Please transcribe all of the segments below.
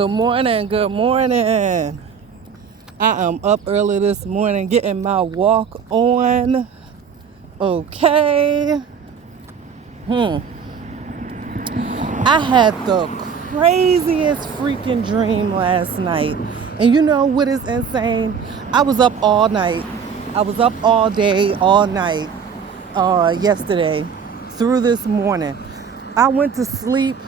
Good morning, good morning. I am up early this morning getting my walk on. Okay. I had the craziest freaking dream last night. And you know what is insane? I was up all night. I was up all day, all night, yesterday through this morning. I went to sleep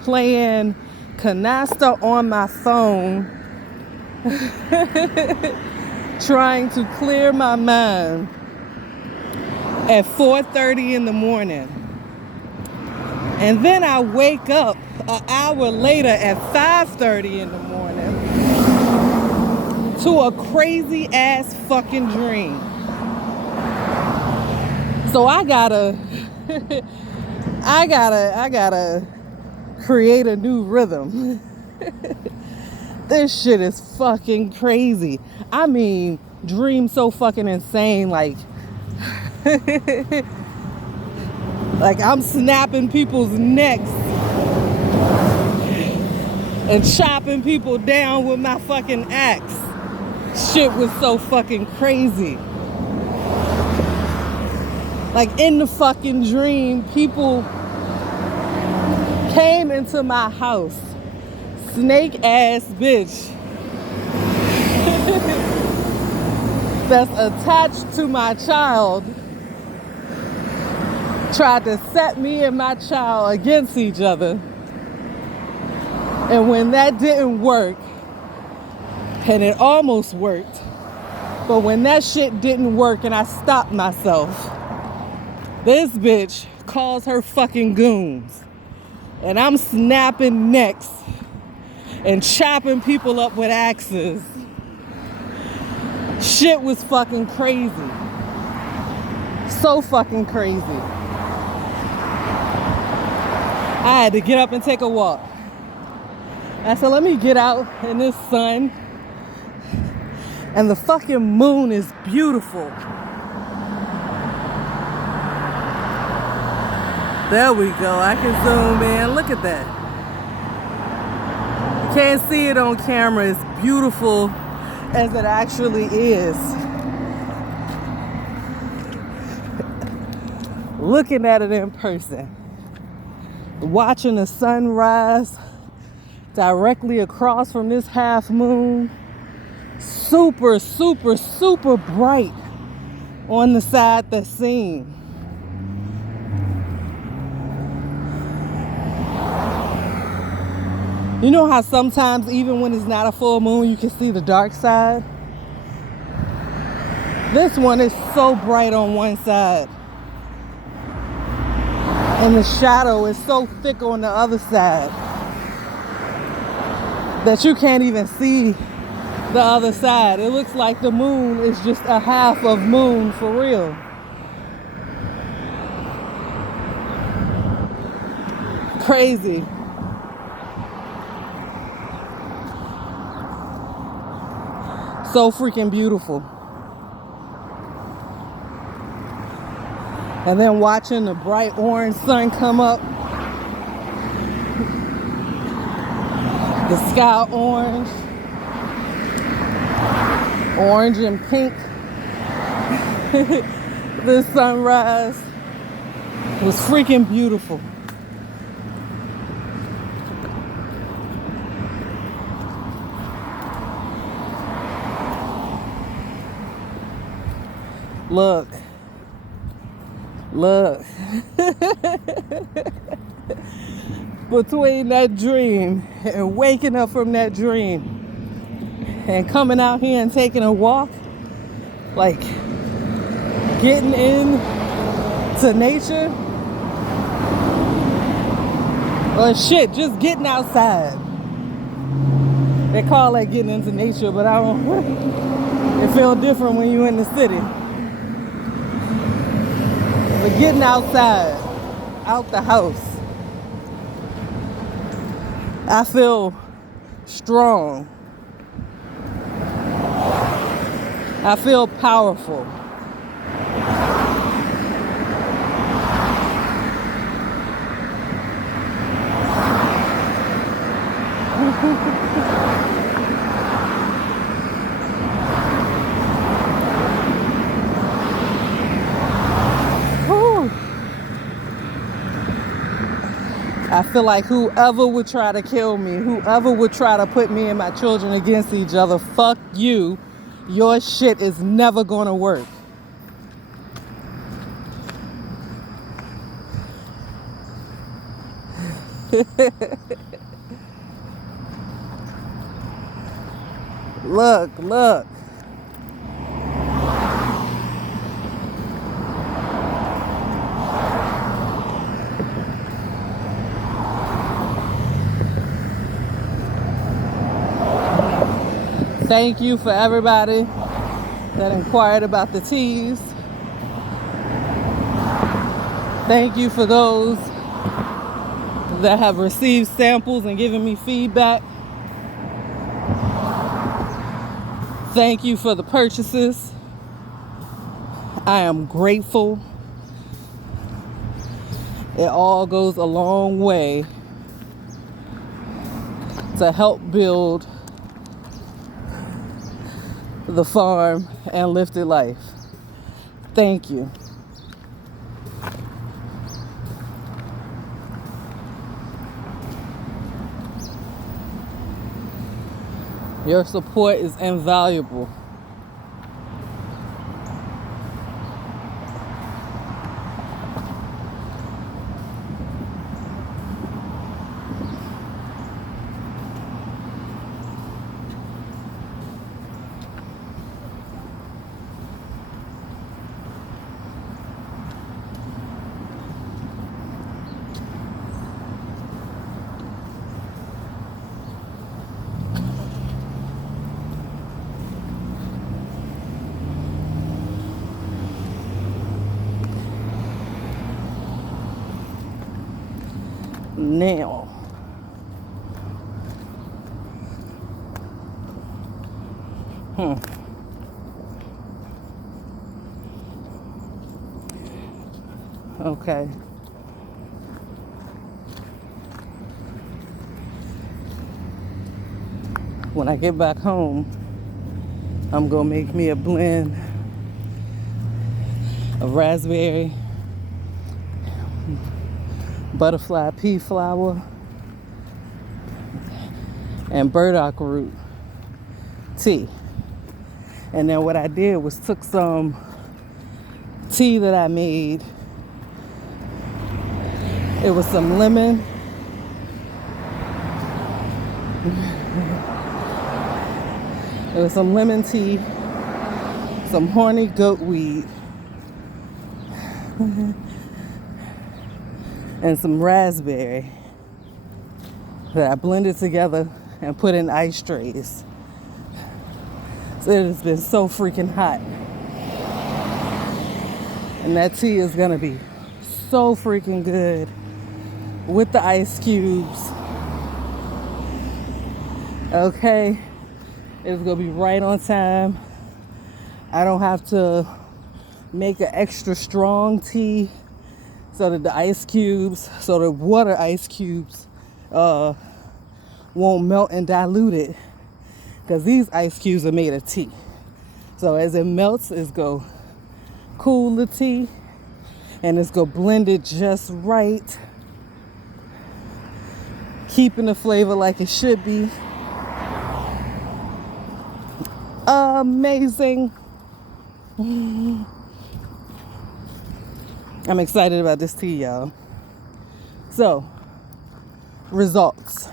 playing canasta on my phone, trying to clear my mind at 4:30 in the morning. And then I wake up an hour later at 5:30 in the morning to a crazy ass fucking dream. So I gotta create a new rhythm. This shit is fucking crazy. I mean, dream so fucking insane, like like I'm snapping people's necks and chopping people down with my fucking axe. Shit was so fucking crazy. Like in the fucking dream, people came into my house. Snake ass bitch that's attached to my child tried to set me and my child against each other. And when that didn't work, and it almost worked, but when that shit didn't work and I stopped myself, this bitch calls her fucking goons. And I'm snapping necks and chopping people up with axes. Shit was fucking crazy. So fucking crazy. I had to get up and take a walk. I said, let me get out in this sun. And the fucking moon is beautiful. There we go. I can zoom in. Look at that. You can't see it on camera. It's beautiful as it actually is. Looking at it in person. Watching the sunrise directly across from this half moon. Super, super, super bright on the side that's seen. You know how sometimes even when it's not a full moon, you can see the dark side? This one is so bright on one side. And the shadow is so thick on the other side that you can't even see the other side. It looks like the moon is just a half of moon for real. Crazy. So freaking beautiful. And then watching the bright orange sun come up. The sky orange. Orange and pink. This sunrise was freaking beautiful. Look. Between that dream and waking up from that dream and coming out here and taking a walk, like getting into nature, or shit, just getting outside. They call that getting into nature, but I don't. It feels different when you're in the city. But getting outside, out the house, I feel strong. I feel powerful. I feel like whoever would try to kill me, whoever would try to put me and my children against each other, fuck you. Your shit is never gonna work. Look. Thank you for everybody that inquired about the teas. Thank you for those that have received samples and given me feedback. Thank you for the purchases. I am grateful. It all goes a long way to help build the farm and Lifted Life. Thank you. Your support is invaluable. Now, okay. When I get back home, I'm gonna make me a blend of raspberry, butterfly pea flower, and burdock root tea. And then what I did was took some tea that I made. It was some lemon, tea, some horny goat weed, and some raspberry that I blended together and put in ice trays. So it has been so freaking hot. And that tea is gonna be so freaking good with the ice cubes. Okay, it's gonna be right on time. I don't have to make an extra strong tea so that the water ice cubes won't melt and dilute it, because these ice cubes are made of tea. So as it melts, it's gonna cool the tea and it's gonna blend it just right, keeping the flavor like it should be. Amazing. I'm excited about this tea, y'all. So, results.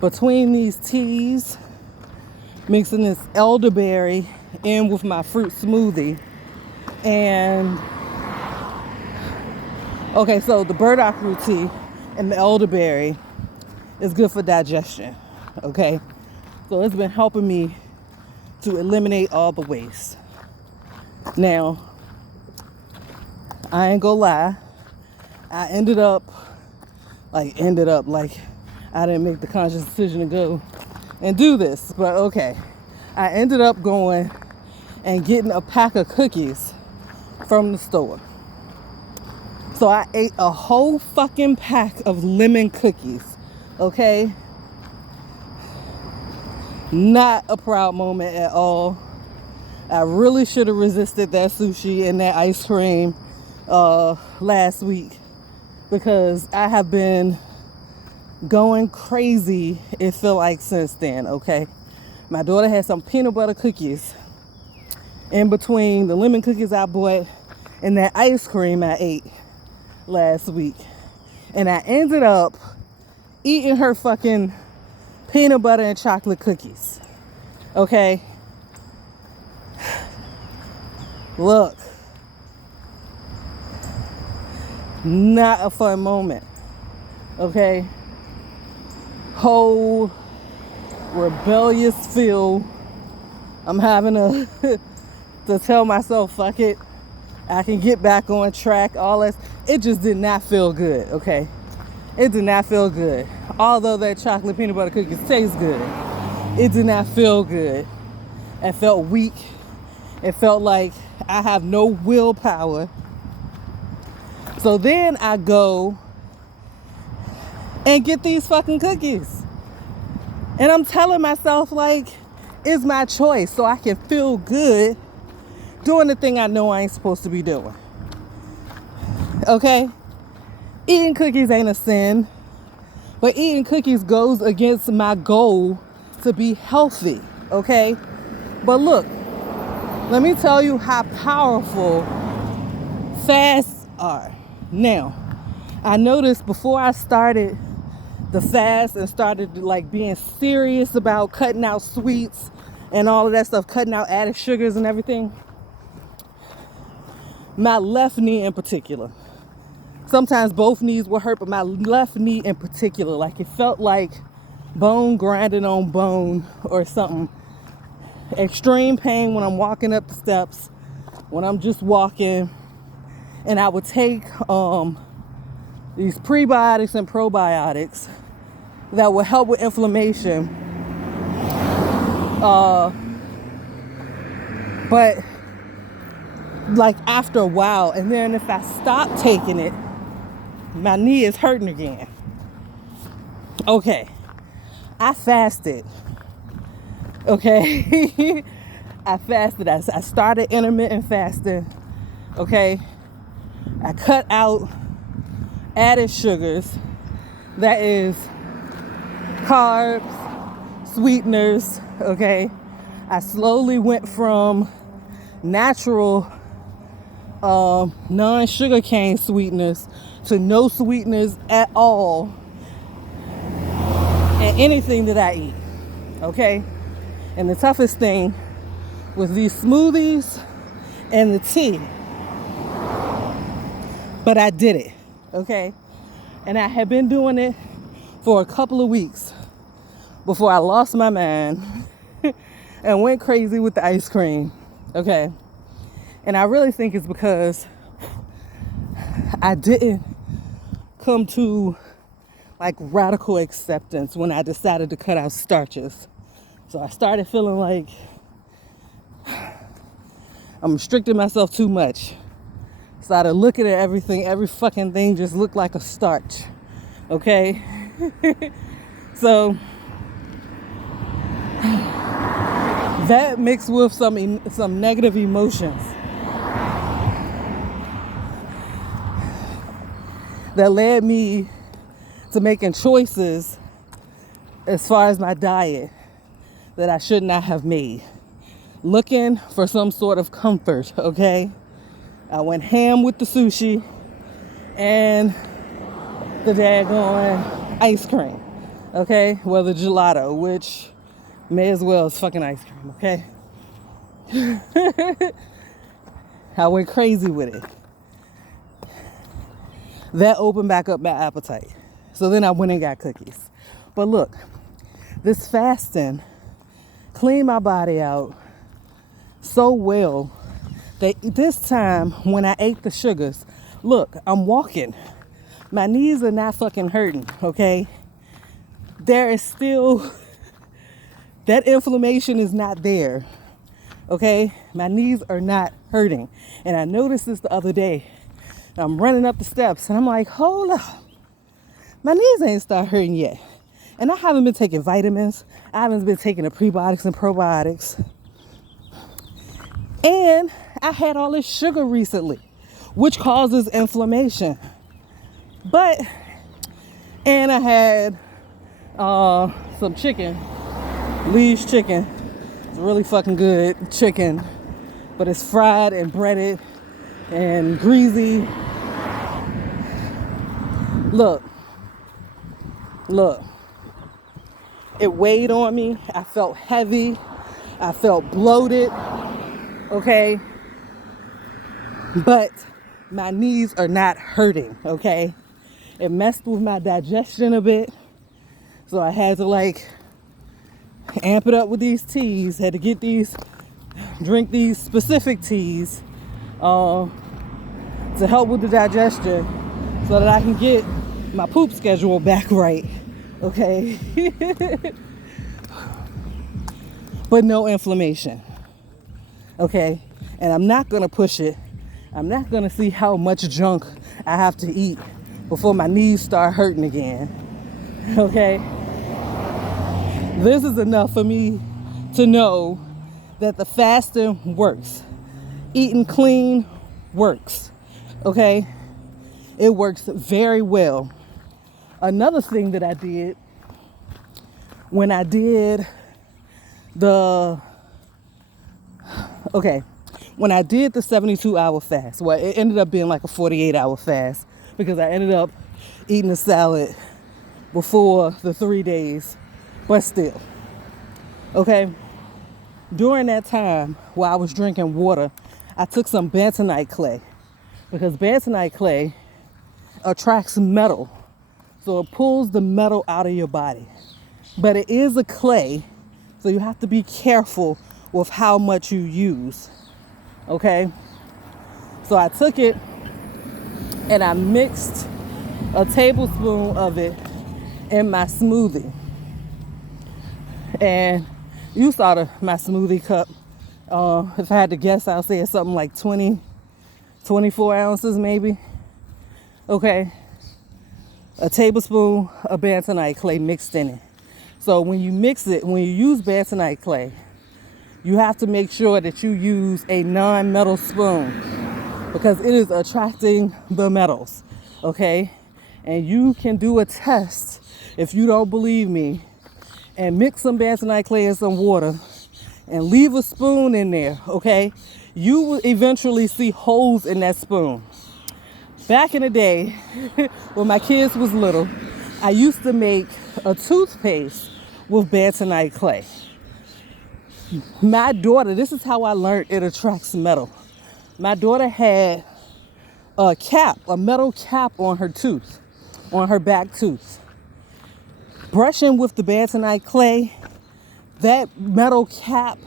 Between these teas, mixing this elderberry in with my fruit smoothie, and okay, so the burdock root tea and the elderberry is good for digestion, okay? So it's been helping me to eliminate all the waste. Now, I ain't gonna lie, I ended up like I didn't make the conscious decision to go and do this, but okay. I ended up going and getting a pack of cookies from the store. So I ate a whole fucking pack of lemon cookies, okay? Not a proud moment at all. I really should have resisted that sushi and that ice cream last week. because I have been going crazy, it feel like, since then, okay? My daughter had some peanut butter cookies in between the lemon cookies I bought and that ice cream I ate last week. And I ended up eating her fucking peanut butter and chocolate cookies. Okay? Look. Not a fun moment. Okay? Whole rebellious feel. I'm having to tell myself, fuck it. I can get back on track, all that. It just did not feel good, okay? It did not feel good. Although that chocolate peanut butter cookies taste good, it did not feel good. It felt weak. It felt like I have no willpower. So then I go and get these fucking cookies. And I'm telling myself, like, it's my choice so I can feel good doing the thing I know I ain't supposed to be doing. Okay? Eating cookies ain't a sin, but eating cookies goes against my goal to be healthy. Okay? But look, let me tell you how powerful fasts are. Now, I noticed before I started the fast and started like being serious about cutting out sweets and all of that stuff, cutting out added sugars and everything, my left knee in particular, sometimes both knees were hurt, but my left knee in particular, like it felt like bone grinding on bone or something. Extreme pain when I'm walking up the steps, when I'm just walking. And I would take these prebiotics and probiotics that will help with inflammation. But like after a while, and then if I stop taking it, my knee is hurting again. Okay, I fasted. Okay, I fasted. I started intermittent fasting. Okay, I cut out added sugars. That is carbs, sweeteners. Okay, I slowly went from natural non-sugar cane sweeteners to no sweeteners at all and anything that I eat. Okay, and the toughest thing was these smoothies and the tea. But I did it, okay? And I had been doing it for a couple of weeks before I lost my mind and went crazy with the ice cream, okay? And I really think it's because I didn't come to like radical acceptance when I decided to cut out starches. So I started feeling like I'm restricting myself too much. Started looking at everything, every fucking thing just looked like a starch, okay? So that mixed with some negative emotions that led me to making choices as far as my diet that I should not have made. Looking for some sort of comfort, okay? I went ham with the sushi and the daggone ice cream, okay? Well, the gelato, which may as well is fucking ice cream, okay? I went crazy with it. That opened back up my appetite. So then I went and got cookies. But look, this fasting cleaned my body out so well that this time when I ate the sugars, look, I'm walking. My knees are not fucking hurting, okay? There is still, that inflammation is not there, okay? My knees are not hurting. And I noticed this the other day. I'm running up the steps and I'm like, hold up. My knees ain't start hurting yet. And I haven't been taking vitamins. I haven't been taking the prebiotics and probiotics. And I had all this sugar recently, which causes inflammation. But, and I had some chicken, Lee's chicken. It's really fucking good chicken, but it's fried and breaded and greasy. Look, it weighed on me. I felt heavy. I felt bloated, okay? But my knees are not hurting, okay? It messed with my digestion a bit. So I had to like amp it up with these teas. Had to get drink these specific teas to help with the digestion so that I can get my poop schedule back right, okay? But no inflammation, okay? And I'm not gonna push it. I'm not gonna see how much junk I have to eat before my knees start hurting again, okay? This is enough for me to know that the fasting works. Eating clean works, okay? It works very well. Another thing that I did when I did the 72-hour fast, well, it ended up being like a 48-hour fast because I ended up eating a salad before the 3 days, but still, okay? During that time, while I was drinking water, I took some bentonite clay because bentonite clay attracts metal, so it pulls the metal out of your body. But it is a clay, so you have to be careful with how much you use, okay? So I took it and I mixed a tablespoon of it in my smoothie. And you saw my smoothie cup. If I had to guess, I'll say it's something like 24 ounces maybe. Okay. A tablespoon of bentonite clay mixed in it. So when you mix it, when you use bentonite clay, you have to make sure that you use a non-metal spoon because it is attracting the metals, okay? And you can do a test if you don't believe me and mix some bentonite clay and some water and leave a spoon in there, okay? You will eventually see holes in that spoon. Back in the day, when my kids was little, I used to make a toothpaste with bentonite clay. My daughter, this is how I learned it attracts metal. My daughter had a metal cap on her tooth, on her back tooth. Brushing with the bentonite clay, that metal cap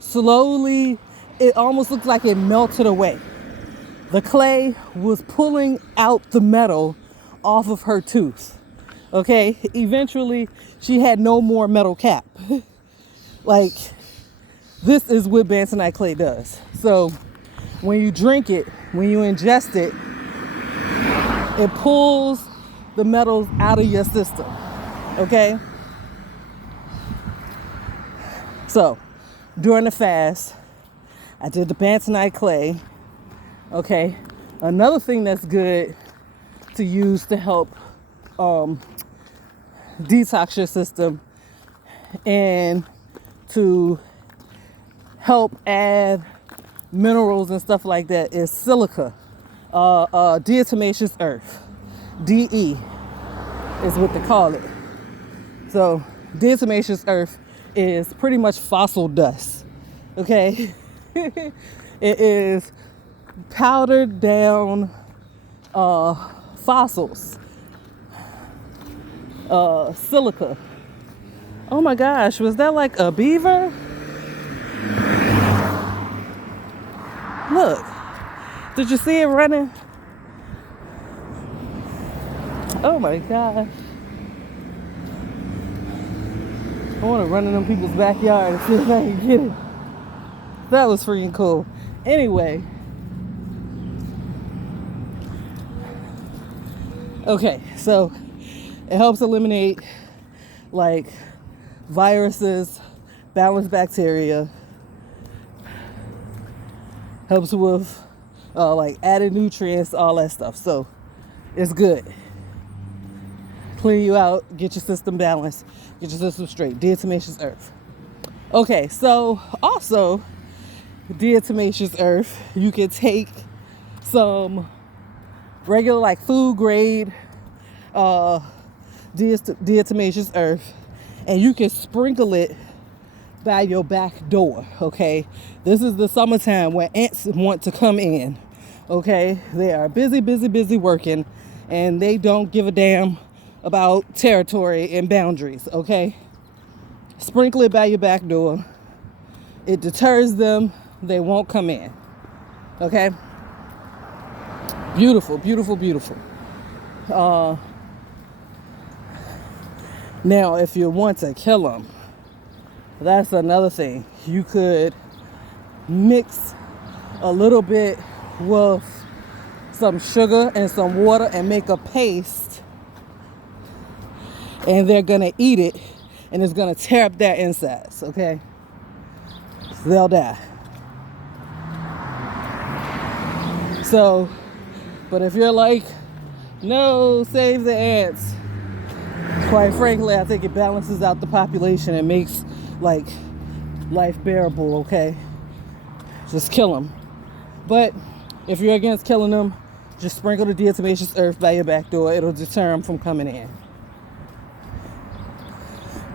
slowly, it almost looked like it melted away. The clay was pulling out the metal off of her tooth. Okay, eventually she had no more metal cap. Like, this is what bentonite clay does. So when you drink it, when you ingest it, it pulls the metals out of your system. Okay? So during the fast, I did the bentonite clay. Okay? Another thing that's good to use to help detox your system and to help add minerals and stuff like that is silica, diatomaceous earth. DE is what they call it. So diatomaceous earth is pretty much fossil dust, okay? It is powdered down fossils, silica. Oh my gosh, was that like a beaver? Look, did you see it running? Oh my gosh. I want to run in them people's backyard and see if I can get it. That was freaking cool. Anyway. Okay, so it helps eliminate like viruses, balance bacteria, helps with like added nutrients, all that stuff. So it's good. clean you out, get your system balanced, get your system straight. Diatomaceous earth. Okay, so also diatomaceous earth, you can take some regular like food grade diatomaceous earth and you can sprinkle it by your back door. Okay, this is the summertime when ants want to come in. Okay, they are busy working and they don't give a damn about territory and boundaries. Okay, sprinkle it by your back door. It deters them. They won't come in. Okay, beautiful. Now if you want to kill them, that's another thing. You could mix a little bit with some sugar and some water and make a paste, and they're gonna eat it and it's gonna tear up their insides. Okay, so they'll die. So, but if you're like, no, save the ants, quite frankly, I think it balances out the population and makes like life bearable. Okay, just kill them. But if you're against killing them, just sprinkle the diatomaceous earth by your back door. It'll deter them from coming in.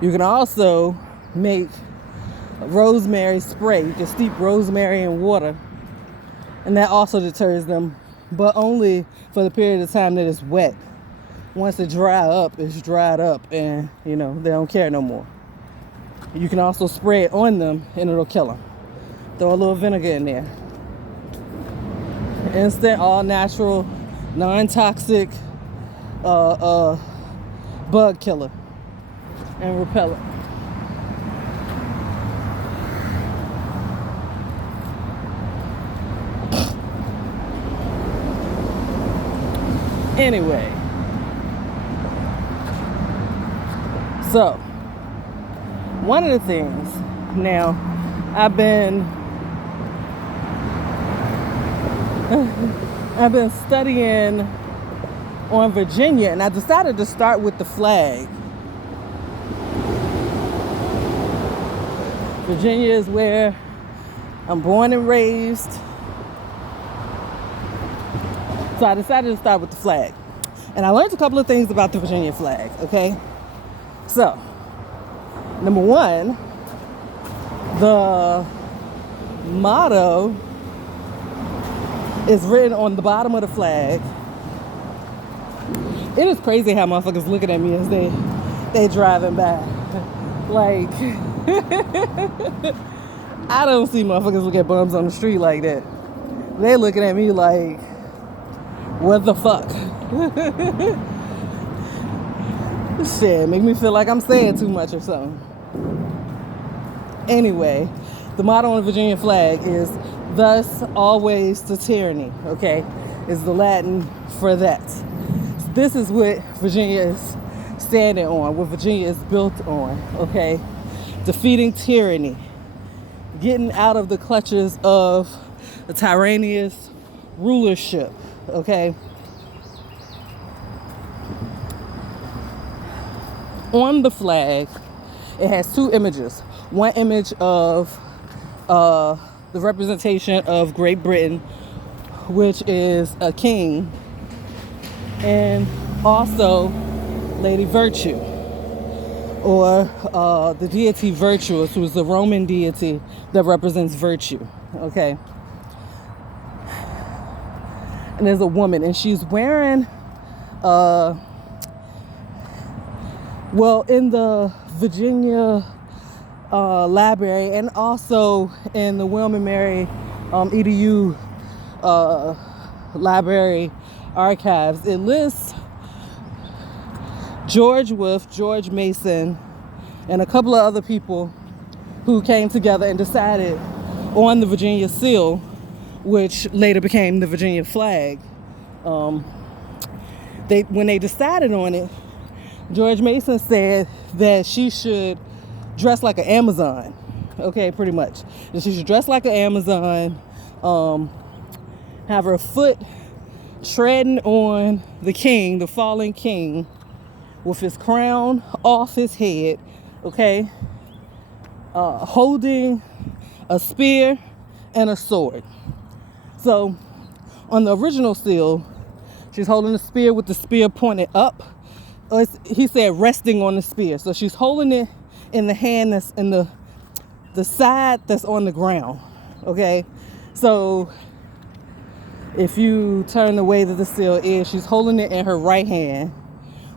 You can also make rosemary spray. You can steep rosemary in water, and that also deters them, but only for the period of time that it's wet. Once it dry up, it's dried up, and you know they don't care no more. You can also spray it on them and it'll kill them. Throw a little vinegar in there. Instant, all natural, non-toxic bug killer and repellent. Anyway, so one of the things now, I've been studying on Virginia, and I decided to start with the flag. Virginia is where I'm born and raised. So I decided to start with the flag. And I learned a couple of things about the Virginia flag, okay? So, number one, the motto is written on the bottom of the flag. It is crazy how motherfuckers looking at me as they driving by. Like, I don't see motherfuckers look at bums on the street like that. They looking at me like, what the fuck? Shit, make me feel like I'm saying too much or something. Anyway, the motto on the Virginia flag is "Thus always to tyranny." Okay, is the Latin for that. So this is what Virginia is standing on, what Virginia is built on. Okay, defeating tyranny, getting out of the clutches of the tyrannous rulership. Okay. On the flag, it has two images. One image of the representation of Great Britain, which is a king, and also Lady Virtue, or the deity Virtuous, who is the Roman deity that represents virtue. Okay. And there's a woman, and she's wearing, in the Virginia library, and also in the William and Mary EDU library archives, it lists George Wolfe, George Mason, and a couple of other people who came together and decided on the Virginia seal, which later became the Virginia flag. When they decided on it, George Mason said that she should dress like an Amazon. Okay, pretty much. And she should dress like an Amazon, have her foot treading on the king, the fallen king, with his crown off his head, okay, holding a spear and a sword. So on the original seal, she's holding the spear with the spear pointed up. He said resting on the spear. So she's holding it in the hand that's in the side that's on the ground, okay? So if you turn the way that the seal is, she's holding it in her right hand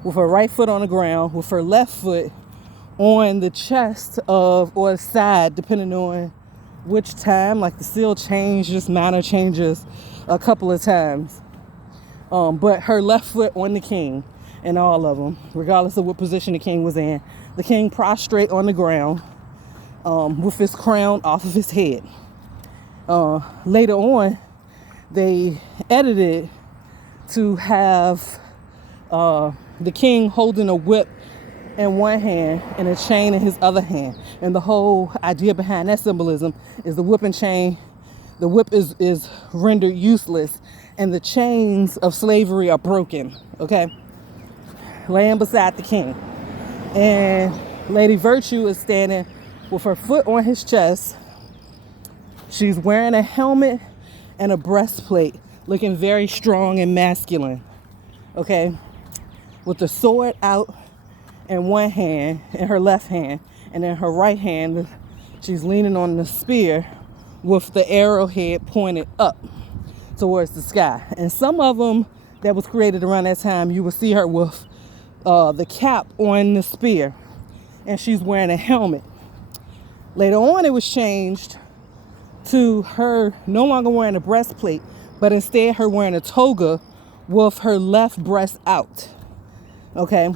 with her right foot on the ground, with her left foot on the chest of, or the side, depending on which time. Like the seal changes, minor changes a couple of times. But her left foot on the king in all of them, regardless of what position the king was in. The king prostrate on the ground with his crown off of his head. Later on, they edited to have the king holding a whip in one hand and a chain in his other hand. And the whole idea behind that symbolism is the whip and chain. The whip is rendered useless and the chains of slavery are broken, okay? Laying beside the king. And Lady Virtue is standing with her foot on his chest. She's wearing a helmet and a breastplate, looking very strong and masculine, okay? With the sword out in one hand, in her left hand, and in her right hand, she's leaning on the spear with the arrowhead pointed up towards the sky. And some of them that was created around that time, you will see her with the cap on the spear, and she's wearing a helmet. Later on, it was changed to her no longer wearing a breastplate, but instead her wearing a toga with her left breast out, okay?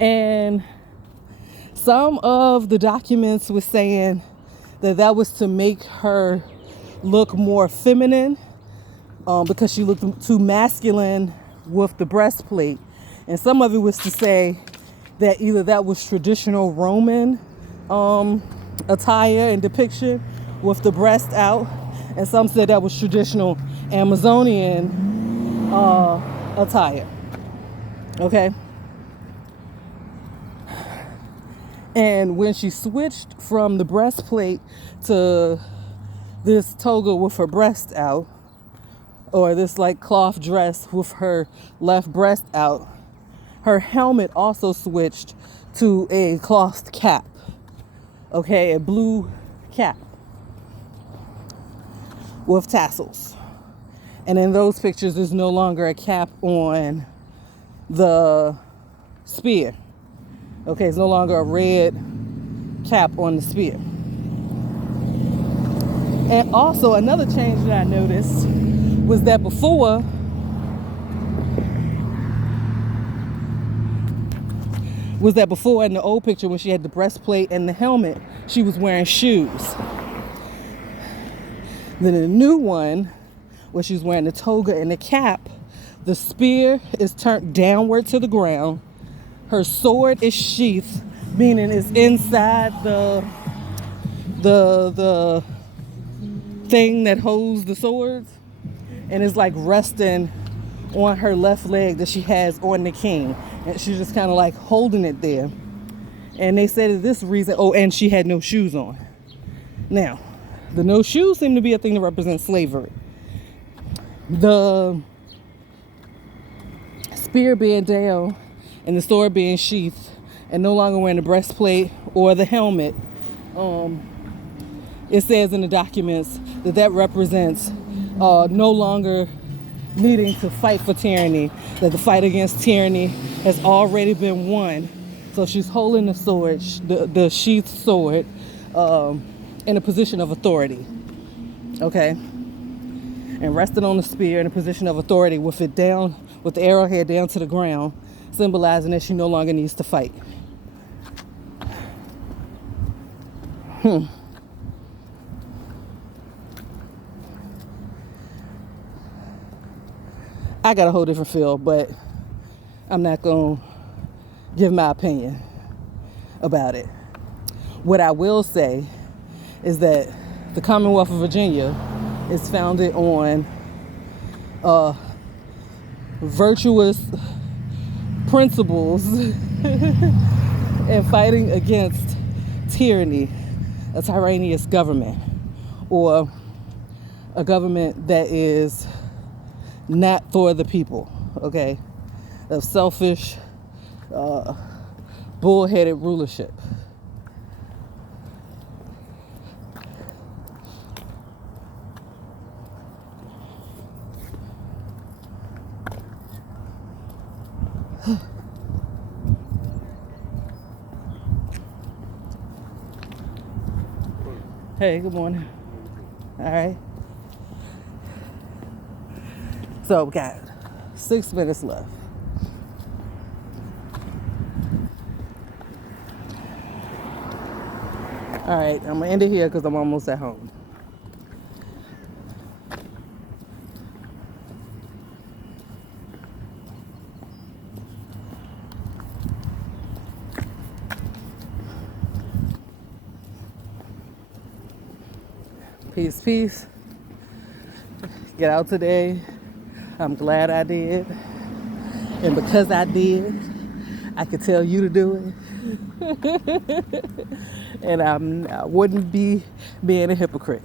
And some of the documents were saying that that was to make her look more feminine, because she looked too masculine with the breastplate. And some of it was to say that either that was traditional Roman attire and depiction with the breast out, and some said that was traditional Amazonian attire, okay? And when she switched from the breastplate to this toga with her breast out, or this like cloth dress with her left breast out, her helmet also switched to a cloth cap, okay, a blue cap with tassels. And in those pictures, there's no longer a cap on the spear. Okay, it's no longer a red cap on the spear. And also another change that I noticed was that before, in the old picture when she had the breastplate and the helmet, she was wearing shoes. Then in the new one, where she's wearing the toga and the cap, the spear is turned downward to the ground. Her sword is sheathed, meaning it's inside the thing that holds the swords, and it's like resting on her left leg that she has on the king, and she's just kind of like holding it there. And they said that this reason, and she had no shoes on. Now, the no shoes seem to be a thing that represents slavery. The spear being down and the sword being sheathed and no longer wearing the breastplate or the helmet, it says in the documents that represents no longer needing to fight for tyranny, that the fight against tyranny has already been won. So she's holding the sword, the sheathed sword, in a position of authority, okay? And resting on the spear in a position of authority with it down, with the arrowhead down to the ground, symbolizing that she no longer needs to fight. I got a whole different feel, but I'm not going to give my opinion about it. What I will say is that the Commonwealth of Virginia is founded on virtuous principles and fighting against tyranny, a tyrannous government, or a government that is not for the people, okay? Of selfish, bullheaded rulership. Hey, good morning. All right. So we got 6 minutes left. All right, I'm gonna end it here because I'm almost at home. Peace, peace. Get out today. I'm glad I did. And because I did, I could tell you to do it. And I wouldn't be being a hypocrite.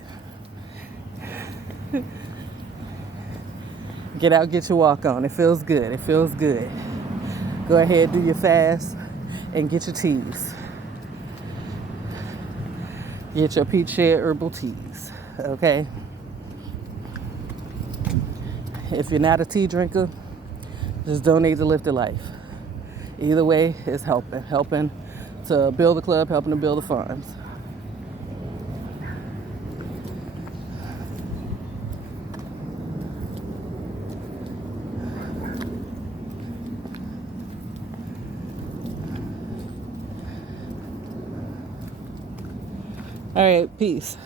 Get out, get your walk on. It feels good. It feels good. Go ahead, do your fast, and get your teas. Get your peach shade herbal teas, okay? If you're not a tea drinker, just donate to Lifted Life. Either way, it's helping to build the club, helping to build the funds. All right, peace.